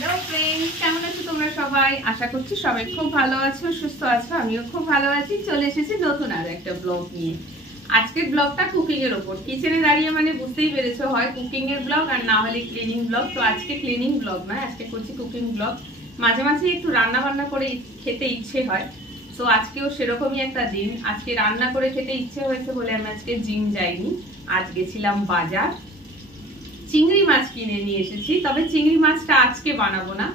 Hello friends, কেমন আছো তোমরা সবাই? আশা করছি সবাই খুব ভালো আছো, সুস্থ আছো। আমিও খুব ভালো আছি। চলে এসেছি নতুন আর একটা ব্লগ নিয়ে। আজকের ব্লগটা কুকিং এর উপর। কিচেনে দাঁড়িয়ে মানে বুঝতেই পেরেছো, হয় কুকিং এর ব্লগ আর না হলে ক্লিনিং ব্লগ। তো আজকে ক্লিনিং ব্লগ নয়, আজকে করছি কুকিং ব্লগ। মাঝে মাঝে একটু রান্না বান্না করে খেতে ইচ্ছে হয়, তো আজকেও সেরকমই একটা দিন। আজকে রান্না করে খেতে ইচ্ছে হয়েছে বলে আমি আজকে জিম যাইনি। আজ গেছিলাম বাজার, চিংড়ি মাছ কিনে নিয়ে এসেছি। তবে চিংড়ি মাছটা আজকে বানাবো না।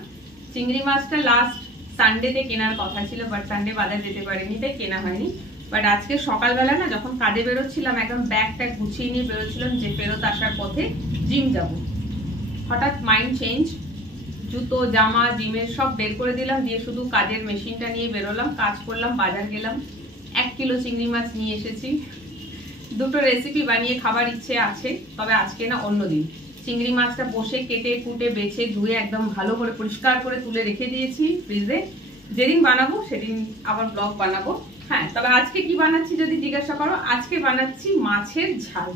চিংড়ি মাছটা লাস্ট সানডেতে কেনার কথা ছিল, বাট সানডে বাজার যেতে পারিনি, তাই কেনা হয়নি। বাট আজকে সকালবেলা না, যখন কাজে বেরোচ্ছিলাম, একদম ব্যাগ ট্যাগ গুছিয়ে নিয়ে বেরোচ্ছিলাম যে ফেরত আসার পথে জিম যাব। হঠাৎ মাইন্ড চেঞ্জ, জুতো জামা জিমের সব বের করে দিলাম, দিয়ে শুধু কাজের মেশিনটা নিয়ে বেরোলাম, কাজ করলাম, বাজার গেলাম, 1 কিলো চিংড়ি মাছ নিয়ে এসেছি। দুটো রেসিপি বানিয়ে খাবার ইচ্ছে আছে, তবে আজকে না, অন্যদিন। চিংড়ি মাছটা বসে কেটে কুটে বেছে ধুয়ে একদম ভালো করে পরিষ্কার করে তুলে রেখে দিয়েছি ফ্রিজে। যেদিন বানাবো সেদিন আবার ব্লগ বানাবো। হ্যাঁ, তবে আজকে কি বানাচ্ছি যদি জিজ্ঞাসা করো, আজকে বানাচ্ছি মাছের ঝাল।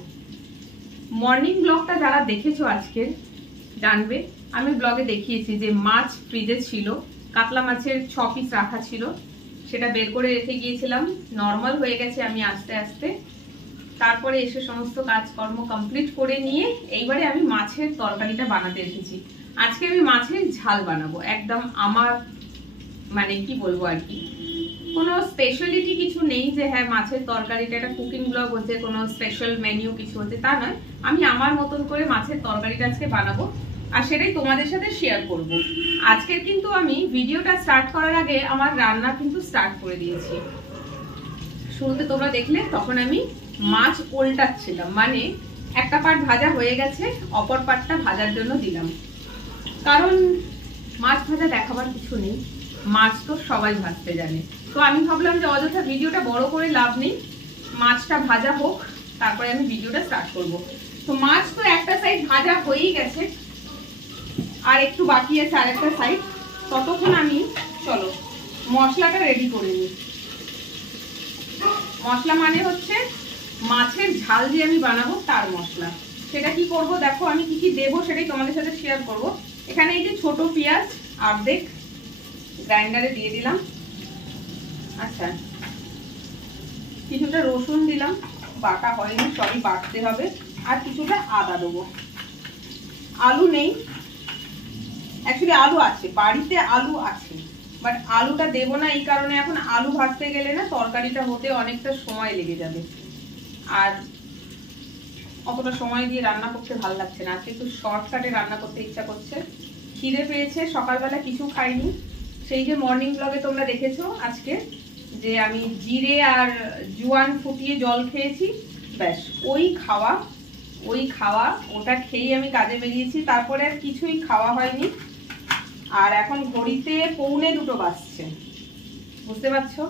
মর্নিং ব্লগটা যারা দেখেছো আজকে জানবে, আমি ব্লগে দেখিয়েছি যে মাছ ফ্রিজে ছিল, কাতলা মাছের 6 পিস রাখা ছিল, সেটা বের করে রেখে গিয়েছিলাম। নর্মাল হয়ে গেছে আমি আস্তে আস্তে। তারপরে এসে সমস্ত কাজকর্ম কমপ্লিট করে নিয়ে এইবারে আমি মাছের তরকারিটা বানাতে এসেছি। আজকে আমি মাছের ঝাল বানাবো, একদম আমার মানে কি বলবো আর কি, কোনো স্পেশালিটি কিছু নেই যে হ্যাঁ মাছের তরকারিটা একটা কুকিং ব্লগ হচ্ছে, কোনো স্পেশাল মেনু কিছু হচ্ছে, তা নয়। আমি আমার মতন করে মাছের তরকারিটা আজকে বানাবো, আর সেটাই তোমাদের সাথে শেয়ার করব। আজকের কিন্তু আমি ভিডিওটা স্টার্ট করার আগে আমার রান্না কিন্তু স্টার্ট করে দিয়েছি। শুরুতে তোমরা দেখলে তখন আমি মাছ উল্টাচ্ছিলাম, মানে একটা পার্ট ভাজা হয়ে গেছে, অপর পার্টটা ভাজার জন্য দিলাম। কারণ মাছ ভাজা দেখাবার কিছু নেই, মাছ তো সবাই ভাজতে জানে। তো আমি ভাবলাম যে অযথা ভিডিওটা বড় করে লাভ নেই, মাছটা ভাজা হোক, তারপরে আমি ভিডিওটা স্টার্ট করব। তো মাছ তো একটা সাইড ভাজা হয়েই গেছে, আর একটু বাকি আছে আরেকটা সাইড। ততক্ষণ আমি চলো মশলাটা রেডি করে নিই। মশলা মানে হচ্ছে মাছের ঝাল যে আমি বানাবো তার মশলা। সেটা কি করব দেখো, আমি কি কি দেবো সেটাই তোমাদের সাথে শেয়ার করব। এখানে এই যে ছোট পেঁয়াজ অর্ধেক গ্রাইন্ডারে দিয়ে দিলাম। আচ্ছা, কিছুটা রসুন দিলাম, বাটা হয়নি, সবই বাটতে হবে। আর কিছুটা আদা দেবো। আলু নেই, অ্যাকচুয়ালি আলু আছে, বাড়িতে আলু আছে, বাট আলুটা দেবো না এই কারণে, এখন আলু ভাজতে গেলে না তরকারিটা হতে অনেকটা সময় লেগে যাবে, আর অতটা সময় দিয়ে রান্না করতে ভালো লাগছে না। আজকে একটু শর্টকাটে রান্না করতে ইচ্ছা করছে, খিদে পেয়েছে, সকালবেলা কিছু খাইনি। সেই যে মর্নিং ব্লগে তোমরা দেখেছো আজকে যে আমি জিরে আর জোয়ান ফুটিয়ে জল খেয়েছি, ব্যাস ওই খাওয়া ওটা খেয়েই আমি কাজে বেরিয়েছি। তারপরে আর কিছুই খাওয়া হয়নি। আর এখন ঘড়িতে 1:45 বাজছে। বুঝতে পারছো,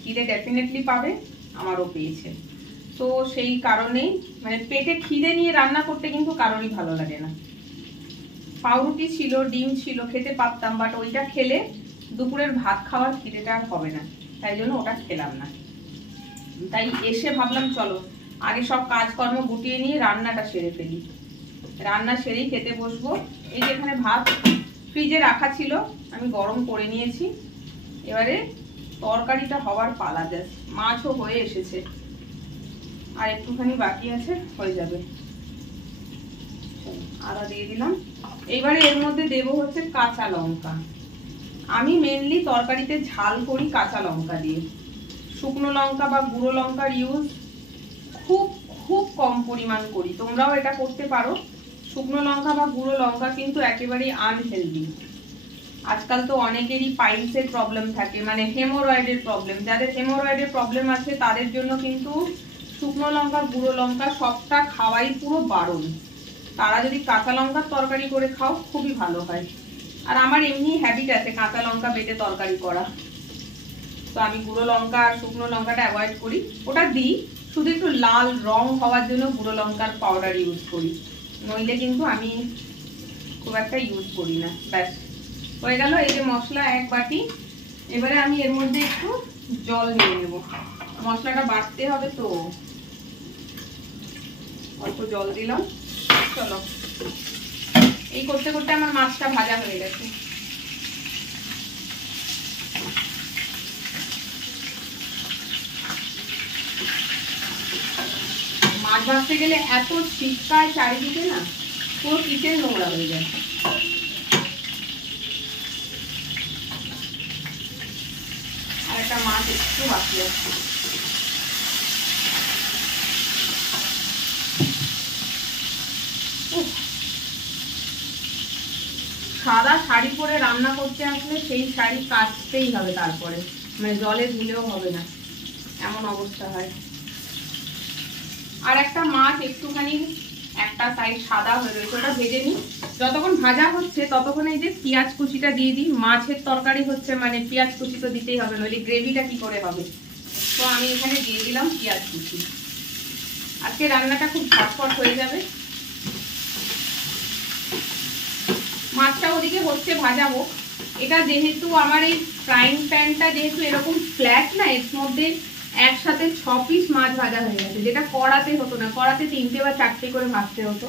খিদে ডেফিনেটলি পাবে, আমারও পেয়েছে। তো সেই কারণেই মানে পেটে খিদে নিয়ে রান্না করতে কিন্তু কারোরই ভালো লাগে না। পাউরুটি ছিল, ডিম ছিল, খেতে পারতাম, বাট ওইটা খেলে দুপুরের ভাত খাওয়ার খিদেটা আর হবে না, তাই জন্য ওটা খেলাম না। তাই এসে ভাবলাম চলো আগে সব কাজকর্ম গুটিয়ে নিয়ে রান্নাটা সেরে ফেলি। রান্না সেরেই খেতে বসবো। এই যে এখানে ভাত ফ্রিজে রাখা ছিল, আমি গরম করে নিয়েছি। এবারে তরকারিটা হওয়ার পালা, যাচ্ছে মাছও হয়ে এসেছে, আর একটুখানি বাকি আছে, হয়ে যাবে। আদা দিয়ে দিলাম। এইবারে এর মধ্যে দেবো হচ্ছে কাঁচা লঙ্কা। আমি মেনলি তরকারিতে ঝাল করি কাঁচা লঙ্কা দিয়ে, শুকনো লঙ্কা বা গুঁড়ো লঙ্কার ইউজ খুব খুব কম পরিমাণ করি। তোমরাও এটা করতে পারো। শুকনো লঙ্কা বা গুঁড়ো লঙ্কা কিন্তু একেবারেই আনহেলদি। আজকাল তো অনেকেরই পাইলসের প্রবলেম থাকে, মানে হেমোরয়েডের প্রবলেম। যাদের হেমোরয়েডের প্রবলেম আছে তাদের জন্য কিন্তু শুকনো লঙ্কা গুঁড়ো লঙ্কা সবটা খাওয়াই পুরো বারণ। তারা যদি কাঁচা লঙ্কার তরকারি করে খাও খুবই ভালো হয়। আর আমার এমনি হ্যাবিট আছে কাঁচা লঙ্কা বেটে তরকারি করা, তো আমি গুঁড়ো লঙ্কা আর শুকনো লঙ্কাটা অ্যাভয়েড করি। ওটা দিই শুধু একটু লাল রং হওয়ার জন্য গুঁড়ো লঙ্কার পাউডার ইউজ করি, নইলে কিন্তু আমি খুব একটা ইউজ করি না। ব্যাস হয়ে গেল। এই যে মশলা 1 বাটি। এবারে আমি এর মধ্যে একটু জল নিয়ে নেব, মশলাটা বাটতে হবে, তো অল্প জল দিলাম। চলো এই করতে করতে আমার মাছটা ভাজা হয়ে গেছে। মাছ ভাজতে গেলে এত ছিটকায় চারিদিকে না, পুরো কিচেন নোংরা হয়ে যায়। আর একটা মাছ একটু বাকি আছে। সাদা শাড়ি পরে রান্না করতে আসলে সেই শাড়ি কাচতেই হবে, তারপরে মানে জলে ধুলেও হবে না, এমন অবস্থা হয়। আর একটা মাছ একটুখানি একটা সাইড সাদা হয়ে রয়েছে, ওটা ভেজে নিই। যতক্ষণ ভাজা হচ্ছে ততক্ষণ এই যে পেঁয়াজ কুচিটা দিয়ে দিই। মাছের তরকারি হচ্ছে মানে পেঁয়াজ কুচি তো দিতেই হবে, নইলে গ্রেভিটা কি করে হবে। তো আমি এখানে দিয়ে দিলাম পেঁয়াজ কুচি। আজকে রান্নাটা খুব ঝটপট হয়ে যাবে। মাছটা ওদিকে হচ্ছে, ভাজা হোক। এটা যেহেতু আমার এই ফ্রাইং প্যানটা যেহেতু এরকম ফ্ল্যাট না, এর মধ্যে একসাথে 6 পিস মাছ ভাজা হয়ে গেছে, যেটা কড়াতে হতো না। কড়াতে 3টে বা 4টে করে ভাজতে হতো।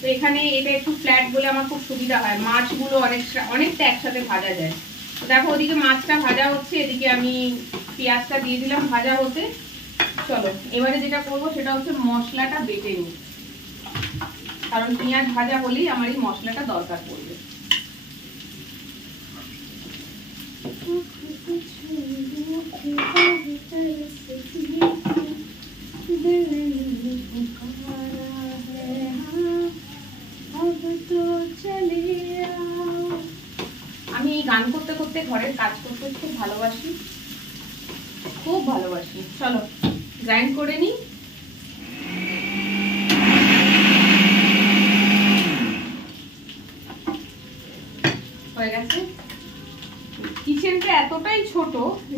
তো এখানে এটা একটু ফ্ল্যাট বলে আমার খুব সুবিধা হয়, মাছগুলো অনেকটা একসাথে ভাজা যায়। তো দেখো ওদিকে মাছটা ভাজা হচ্ছে, এদিকে আমি পেঁয়াজটা দিয়ে দিলাম ভাজা হতে। চলো এবারে যেটা করবো সেটা হচ্ছে মশলাটা বেটে নিই, কারণ পেঁয়াজ ভাজা হলেই আমার এই মশলাটা দরকার পড়বে। আমি গান করতে করতে ঘরের কাজ করতে খুব ভালোবাসি, খুব ভালোবাসি। চলো গ্রাইন্ড করে নিই। হয়ে গেছে। কিচেনটা এতটাই ছোট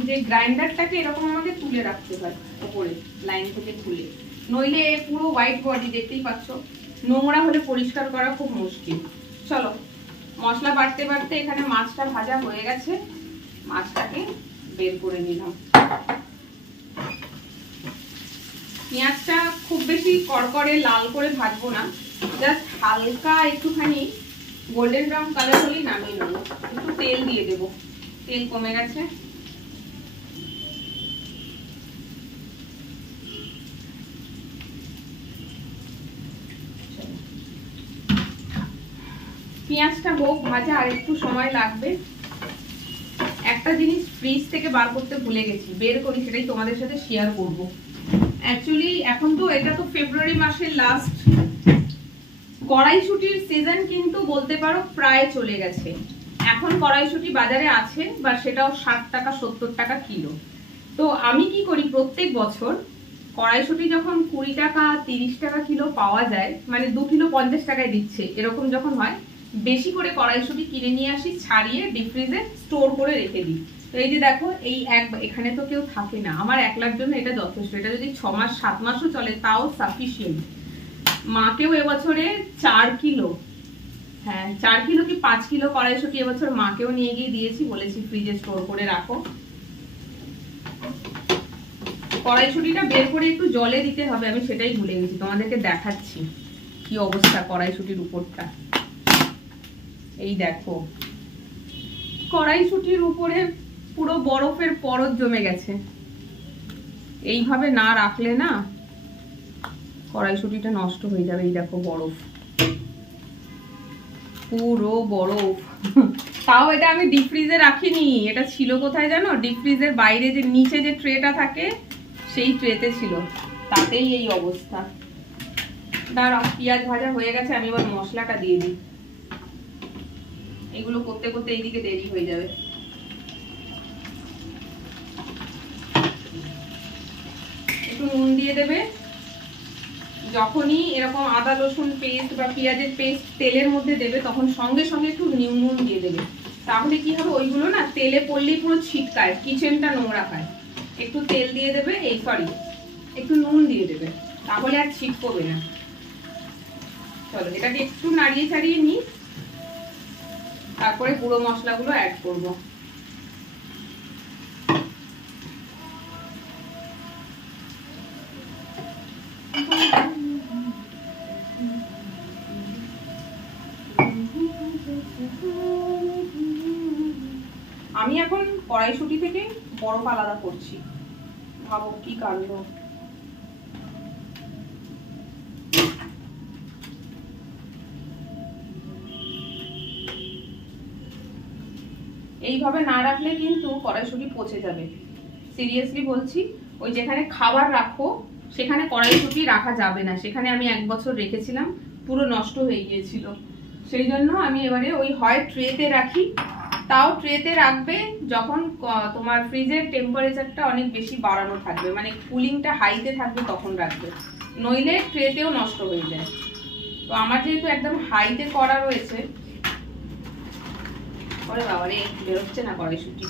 যে গ্রাইন্ডারটাকে এরকম আমাকে তুলে রাখতে হয় উপরে লাইন থেকে খুলে, নইলে পুরো হোয়াইট বডি দেখতেই পাচ্ছ, নোংরা হলে পরিষ্কার করা খুব মুশকিল। চলো মশলা বাটতে বাটতে এখানে মাছটা ভাজা হয়ে গেছে, মাছটাকে বের করে নিলাম। পেঁয়াজটা খুব বেশি কড়কড়ে লাল করে ভাজবো না, জাস্ট হালকা একটুখানি গোল্ডেন ব্রাউন কালার হলেই নামিয়ে নেবো। একটু তেল দিয়ে দেবো, তেল কমে গেছে। পেঁয়াজটা হোক ভাজা, আর একটু সময় লাগবে। একটা জিনিস ফ্রিজ থেকে বার করতে ভুলে গেছি, বের করি, সেটাই তোমাদের সাথে শেয়ার করব। অ্যাকচুয়ালি এখন তো এটা তো ফেব্রুয়ারি মাসের লাস্ট, কড়াইশুটির সিজন কিন্তু বলতে পারো প্রায় চলে গেছে। এখন কড়াইশুটি বাজারে আছে, বা সেটাও 60 টাকা 70 টাকা কিলো। তো আমি কি করি, প্রত্যেক বছর কড়াইশুটি যখন 20 টাকা 30 টাকা কিলো পাওয়া যায়, মানে 2 কিলো 50 টাকায় দিচ্ছে, এরকম যখন হয়, বেশি করে কড়াইশুটি কিনে নিয়ে আসি, ছাড়িয়ে ডিপ ফ্রিজে স্টোর করে রেখে দিই। তো এই যে দেখো, এই এখানে তো কেউ থাকে না, আমার একলার জন্য এটা যথেষ্ট। এটা যদি 6 মাস 7 মাসও চলে তাও সাফিসিয়েন্ট। মাকেও এবছরে 4 কিলো, হ্যাঁ 4 কিলো কি 5 কিলো কড়াইশুটি এবছর মাকেও নিয়ে গিয়ে দিয়েছি, বলেছি ফ্রিজে স্টোর করে রাখো। কড়াইশুটিটা বের করে একটু জলে দিতে হবে, আমি সেটাই ভুলে গেছি, তোমাদেরকে দেখাচ্ছি কি অবস্থা কড়াইশুটির উপরটা। এই দেখো কড়াইশুটির উপরে পুরো বরফের পরত জমে গেছে। এইভাবে না রাখলে না কড়াইশুটিটা নষ্ট হয়ে যাবে। এই দেখো বরফ, পুরো বরফ। তাও এটা আমি ডিপ ফ্রিজে রাখিনি, এটা ছিল কোথায় জানো, ডিপ ফ্রিজের বাইরে যে নিচে যে ট্রেটা থাকে সেই ট্রেতে ছিল, তাতেই এই অবস্থা। দাঁড়াও, পেঁয়াজ ভাজা হয়ে গেছে, আমি এবার মশলাটা দিয়ে দিই। এগুলো করতে করতে এইদিকে দেরি হয়ে যাবে। একটু নুন দিয়ে দেবে। যখনই এরকম আদা রসুন পেস্ট বা পেঁয়াজের পেস্ট তেলের মধ্যে দেবে, তখন সঙ্গে সঙ্গে একটু নুন দিয়ে দেবে। তাহলে কি হবে, ওইগুলো না তেলে পড়লেই পুরো ছিটকায়, কিচেনটা নোংরা হয়। একটু তেল দিয়ে দেবে, একটু নুন দিয়ে দেবে, তাহলে আর ছিটকবে না। চলো এটাকে একটু নাড়িয়ে ছাড়িয়ে নিই, তারপরে গুঁড়ো মশলাগুলো অ্যাড করবো। আমি এখন কড়াইশুঁটি থেকে বরফ আলাদা করছি, ভাবো কি কাণ্ড। এইভাবে না রাখলে কিন্তু কড়াইশুঁটি পচে যাবে, সিরিয়াসলি বলছি। ওই যেখানে খাবার রাখো সেখানে কড়াইশুঁটি রাখা যাবে না, সেখানে আমি 1 বছর রেখেছিলাম, পুরো নষ্ট হয়ে গিয়েছিল। সেই জন্য আমি এবারে ওই হয় ট্রেতে রাখি, তাও ট্রেতে রাখবে যখন তোমার ফ্রিজের টেম্পারেচারটা অনেক বেশি বাড়ানো থাকবে, মানে কুলিংটা হাইতে থাকবে তখন রাখবে, নইলে ট্রেতেও নষ্ট হয়ে যায়। তো আমার যেহেতু একদম হাইতে করা রয়েছে, ওরে বাবারে বেরোচ্ছে না কড়াইশুঁটি,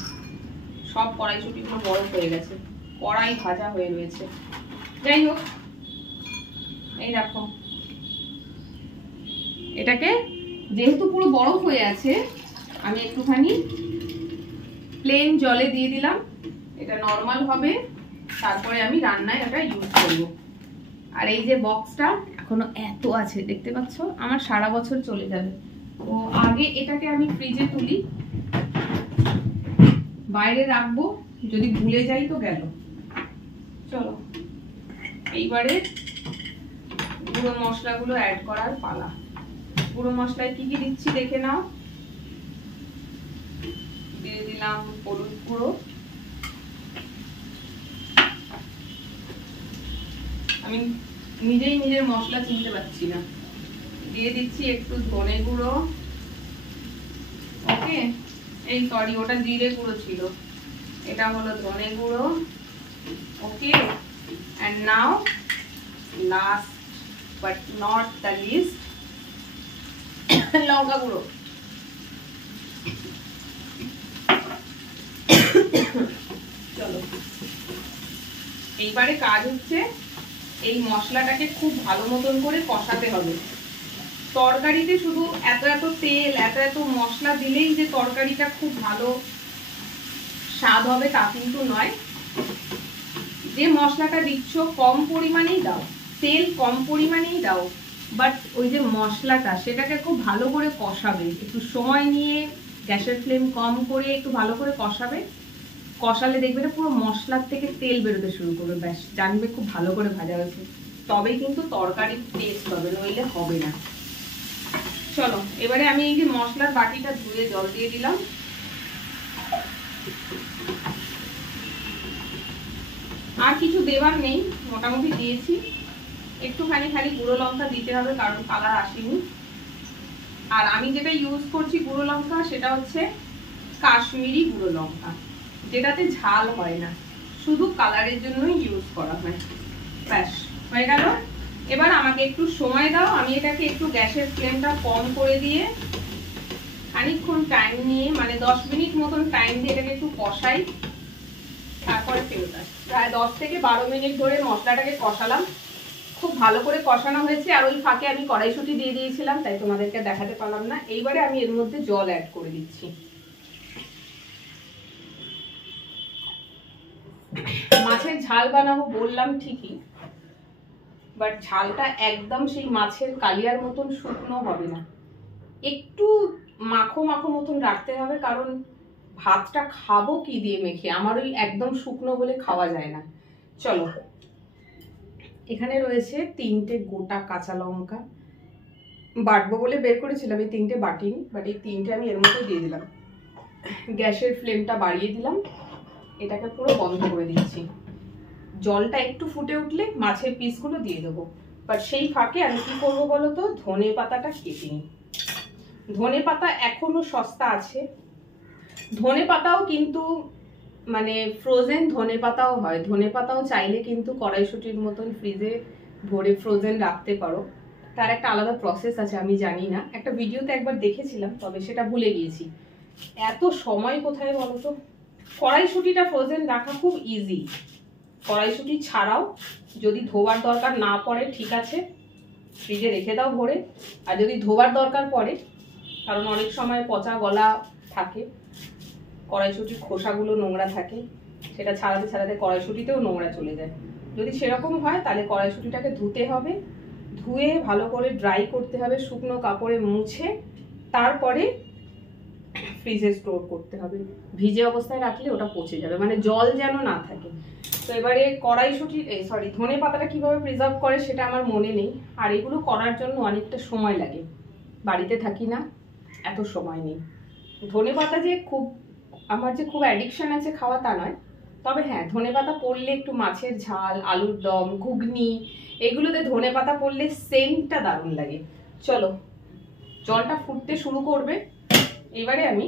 সব কড়াইশুঁটিগুলো বরফ হয়ে গেছে, কড়াই ভাজা হয়ে রয়েছে। যাই হোক, এই দেখো এটাকে যেহেতু পুরো বরফ হয়ে আছে, আমি একটুখানি প্লেন জলে দিয়ে দিলাম, এটা নর্মাল হবে, তারপরে আমি রান্নায় এটা ইউজ করব। আর এই যে বক্সটা এখনো এত আছে দেখতে পাচ্ছ, আমার সারা বছর চলে যাবে। তো আগে এটাকে আমি ফ্রিজে তুলি, বাইরে রাখবো, যদি ভুলে যাই তো গেল। চলো এইবারে গুঁড়ো মশলাগুলো অ্যাড করার পালা। গুঁড়ো মশলায় কি কি দিচ্ছি দেখে নাও। দিয়ে দিলাম হলুদ গুঁড়ো, আমি নিজেই নিজের মশলা চিনতে পারছি না। দিয়ে দিচ্ছি একটু ধনে গুঁড়ো, ওকে, এই সরি ওটা জিরে গুঁড়ো ছিল, এটা হলো ধনে গুঁড়ো, ওকে। and now last but not the least লঙ্কা গুঁড়ো। চলো এইবারে কাজ হচ্ছে এই মশলাটাকে খুব ভালো মতন করে কষাতে হবে। তরকারিতে শুধু এত এত তেল এত এত মশলা দিলেই যে তরকারিটা খুব ভালো স্বাদ হবে তা কিন্তু নয়। যে মশলাটা দিচ্ছ কম পরিমাণেই দাও, তেল কম পরিমাণেই দাও, বাট ওই যে মশলাটা সেটাকে খুব ভালো করে কষাবে, একটু সময় নিয়ে গ্যাসের ফ্লেম কম করে একটু ভালো করে কষাবে। কষালে দেখবে না পুরো মশলার থেকে তেল বেরোতে শুরু করবে, ব্যাস জানবে খুব ভালো করে ভাজা হয়েছে, তবেই কিন্তু তরকারির টেস্ট হবে, নইলে হবে না। চলো এবারে আমি এই যে মশলার বাটিটা ধুয়ে জল দিয়ে দিলাম, আর কিছু দেবার নেই, মোটামুটি দিয়েছি। একটুখানি খালি গুঁড়ো লঙ্কা দিতে হবে কারণ কালার আসেনি। আর আমি যেটা ইউজ করছি গুঁড়ো লঙ্কা সেটা হচ্ছে কাশ্মীরি গুঁড়ো লঙ্কা, যেটাতে ঝাল হয় না, শুধু কালারের জন্যই ইউজ করা হয়। ব্যাস হয়ে গেল। এবার আমাকে একটু সময় দাও, আমি এটাকে একটু গ্যাসের ফ্লেমটা কম করে দিয়ে খানিকক্ষণ টাইম নিয়ে, মানে 10 মিনিট মতন টাইম দিয়ে এটাকে একটু কষাই, তারপরে ফেরত আসি। প্রায় 10 থেকে 12 মিনিট ধরে মশলাটাকে কষালাম, খুব ভালো করে কষানো হয়েছে। আর ওই ফাঁকে আমি কড়াইশুঁটি দিয়ে দিয়েছিলাম, তাই তোমাদেরকে দেখাতে পারলাম না। এইবারে আমি এর মধ্যে জল অ্যাড করে দিচ্ছি। মাছের ঝাল বানাবো বললাম ঠিকই, বাট ঝালটা একদম সেই মাছের কালিয়ার মতন শুকনো হবে না, একটু মাখো মাখো মতন রাখতে হবে, কারণ ভাতটা খাবো কি দিয়ে মেখে, আমার ওই একদম শুকনো বলে খাওয়া যায় না। চলো এখানে রয়েছে 3টে গোটা কাঁচা লঙ্কা, বাটবো বলে বের করেছিলাম, এই 3টে বাটিনি, বাট এই 3টে আমি এর মধ্যে দিয়ে দিলাম। গ্যাসের ফ্লেমটা বাড়িয়ে দিলাম, এটাকে পুরো বন্ধ করে দিচ্ছি। জলটা একটু ফুটে উঠলে মাছের পিসগুলো দিয়ে দেবো। বাট সেই ফাঁকে আমি কি করবো বলো তো, ধনে পাতাটা কেটে নিই। ধনে পাতা এখনো সস্তা আছে, ধনে পাতাও কিন্তু মানে ফ্রোজেন ধনে পাতাও হয়, ধনে পাতাও চাইলে কিন্তু কড়াইশুঁটির মতন ফ্রিজে ভরে ফ্রোজেন রাখতে পারো, তার একটা আলাদা প্রসেস আছে, আমি জানি না, একটা ভিডিওতে একবার দেখেছিলাম, তবে সেটা ভুলে গিয়েছি। এত সময় কোথায় বলো তো। কড়াইশুঁটিটা ফ্রোজেন রাখা খুব ইজি, কড়াইশুঁটি ছাড়াও যদি ধোবার দরকার না পড়ে ঠিক আছে, ফ্রিজে রেখে দাও ভরে। আর যদি ধোবার দরকার পড়ে, কারণ অনেক সময় পচা গলা থাকে, কড়াইশুঁটির খোসাগুলো নোংরা থাকে, সেটা ছাড়াতে ছাড়াতে কড়াইশুঁটিতেও নোংরা চলে যায়। যদি সেরকম হয় তাহলে কড়াইশুঁটিটাকে ধুতে হবে, ধুয়ে ভালো করে ড্রাই করতে হবে, শুকনো কাপড়ে মুছে, তারপরে ফ্রিজে স্টোর করতে হবে। ভিজে অবস্থায় রাখলে ওটা পচে যাবে, মানে জল যেন না থাকে। তো এবারে কড়াইশুঁটি ধনে পাতাটা কিভাবে প্রিজার্ভ করে সেটা আমার মনে নেই, আর এগুলো করার জন্য অনেকটা সময় লাগে, বাড়িতে থাকি না, এত সময় নেই। ধনে পাতা যে আমার যে খুব অ্যাডিকশন আছে খাওয়া তা নয়, তবে হ্যাঁ ধনে পাতা পড়লে একটু মাছের ঝাল, আলুর দম, ঘুগনি এগুলোতে ধনে পাতা পড়লে সেন্টটা দারুণ লাগে। চলো জলটা ফুটতে শুরু করবে, এবারে আমি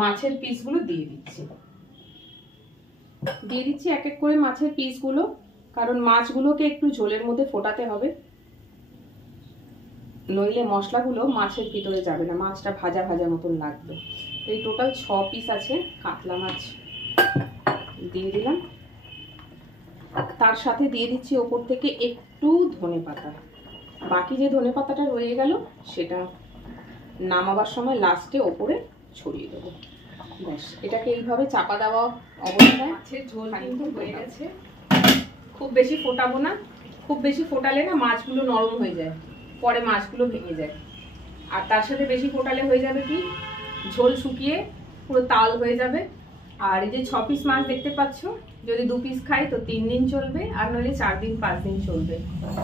মাছের পিসগুলো দিয়ে দিচ্ছি এক এক করে মাছের পিসগুলো, কারণ মাছগুলোকে একটু ঝোলের মধ্যে ফোটাতে হবে, নইলে মশলাগুলো মাছের ভিতরে যাবে না, মাছটা ভাজা ভাজা মতন লাগবে। এই টোটাল 6 পিস আছে কাতলা মাছ, দিয়ে দিলাম। তার সাথে দিয়ে দিচ্ছি ওপর থেকে একটু ধনে পাতা, বাকি যে ধনে পাতাটা রয়ে গেল সেটা নামাবার সময় লাস্টে ওপরে ছড়িয়ে দেবো। ব্যাস, এটাকে এইভাবে চাপা দেওয়া অবস্থায় মাছের ঝোল কিন্তু হয়ে গেছে। খুব বেশি ফোটাবো না, খুব বেশি ফোটালে না মাছগুলো নরম হয়ে যায়, পরে মাছগুলো ভেঙে যায়। আর তার সাথে বেশি ফোটালে হয়ে যাবে কি, ঝোল শুকিয়ে পুরো তাল হয়ে যাবে। আর এই যে 6 পিস মাছ দেখতে পাচ্ছ, যদি 2 পিস খাই তো 3 দিন চলবে, আর নইলে 4 দিন 5 দিন চলবে।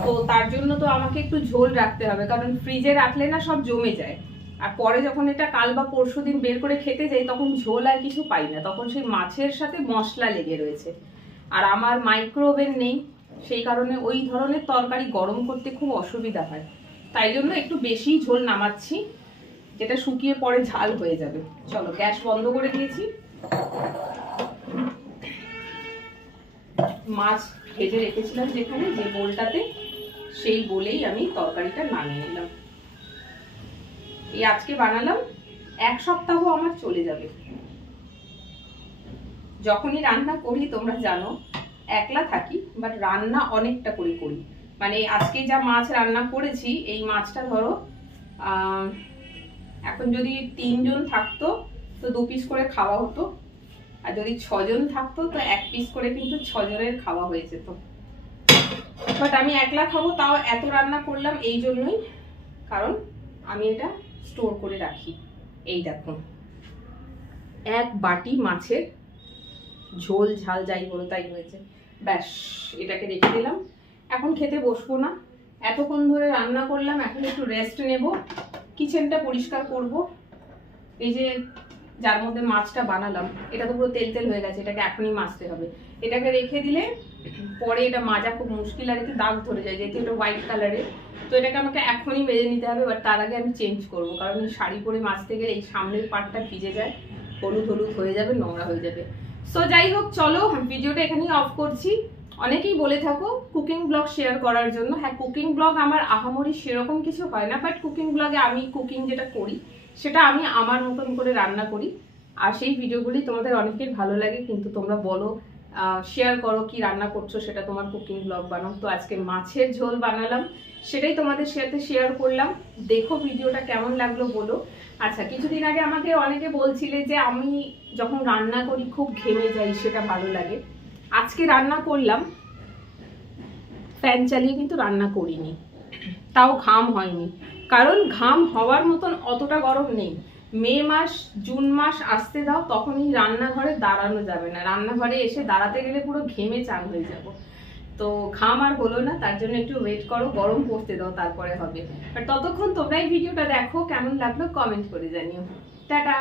তো তার জন্য তো আমাকে একটু ঝোল রাখতে হবে, কারণ ফ্রিজে রাখলে না সব জমে যায়, আর পরে যখন এটা কাল বা পরশু দিন বের করে খেতে যাই তখন ঝোল আর কিছু পাই না, তখন সেই মাছের সাথে মশলা লেগে রয়েছে। আর আমার মাইক্রো ওভেন নেই, সেই কারণে ওই ধরনের তরকারি গরম করতে খুব অসুবিধা হয়, তাই জন্য একটু বেশি ঝোল নামাচ্ছি, যেটা শুকিয়ে পরে ঝাল হয়ে যাবে। চলো গ্যাস বন্ধ করে দিয়েছি, মাছ ভেজে রেখেছিলাম যেখানে, যে বোলটাতে, সেই বোলেই আমি তরকারিটা নামিয়ে নিলাম। এই আজকে বানালাম, 1 সপ্তাহ আমার চলে যাবে। যখনই রান্না করি তোমরা জানো একলা থাকি, বাট রান্না অনেকটা করে করি। মানে আজকে যা মাছ রান্না করেছি, এই মাছটা ধরো এখন যদি 3 জন থাকতো তো 2 পিস করে খাওয়া হতো, আর যদি 6 জন থাকতো তো 1 পিস করে কিন্তু 6 জনের খাওয়া হয়ে যেত। বাট আমি একলা খাবো, তাও এত রান্না করলাম এই জন্যই, কারণ আমি এটা স্টোর করে রাখি। এই দেখো 1 বাটি মাছের ঝোল ঝাল যাই বলো তাই হয়েছে। ব্যাস, এটাকে রেখে দিলাম, এখন খেতে বসবো না, এতক্ষণ ধরে রান্না করলাম, এখন একটু রেস্ট নেব, কিচেনটা পরিষ্কার করব। এই যে যার মধ্যে মাছটা বানালাম এটা তো পুরো তেল তেল হয়ে গেছে, এটাকে এখনই মাজতে হবে। এটাকে রেখে দিলে পরে এটা মাজা খুব মুশকিল, আর একটু দাগ ধরে যায়, যেহেতু এটা হোয়াইট কালারের, তো এটাকে আমাকে এখনই মেজে নিতে হবে। বাট তার আগে আমি চেঞ্জ করব, কারণ এই শাড়ি পরে মাজতে গেলে এই সামনের পার্টটা ভিজে যায়, হলুদ হলুদ হয়ে যাবে, নোংরা হয়ে যাবে। সো যাই হোক, চলো ভিডিওটা এখানেই অফ করছি। অনেকেই বলে থাকো কুকিং ব্লগ শেয়ার করার জন্য, হ্যাঁ কুকিং ব্লগ আমার আহামরি সেরকম কিছু হয় না, বাট কুকিং ব্লগে আমি কুকিং যেটা করি সেটা আমি আমার মতন করে রান্না করি, আর সেই ভিডিওগুলি তোমাদের অনেকের ভালো লাগে, কিন্তু তোমরা বলো শেয়ার করো কি রান্না করছো, সেটা তোমার কুকিং ব্লগ বানাও। তো আজকে মাছের ঝোল বানালাম, সেটাই তোমাদের সাথে শেয়ার করলাম। দেখো ভিডিওটা কেমন লাগলো বলো। আচ্ছা, কিছুদিন আগে আমাকে অনেকে বলছিলে যে আমি যখন রান্না করি খুব ঘেমে যাই, সেটা ভালো লাগে। আজকে রান্না করলাম, ফ্যান চালিয়ে কিন্তু রান্না করিনি, তাও ঘাম হয়নি, কারণ ঘাম হওয়ার মতন অতটা গরম নেই। মে মাস জুন মাস আসতে দাও, তখনই রান্নাঘরে দাঁড়ানো যাবে না, রান্নাঘরে এসে দাঁড়াতে গেলে পুরো ঘেমে চান হয়ে যাব। তো ঘাম আর হলো না, তার জন্য একটু ওয়েট করো, গরম পড়তে দাও, তারপরে হবে। আর ততক্ষণ তোমরা এই ভিডিওটা দেখো, কেমন লাগলো কমেন্ট করে জানিও। টাটা।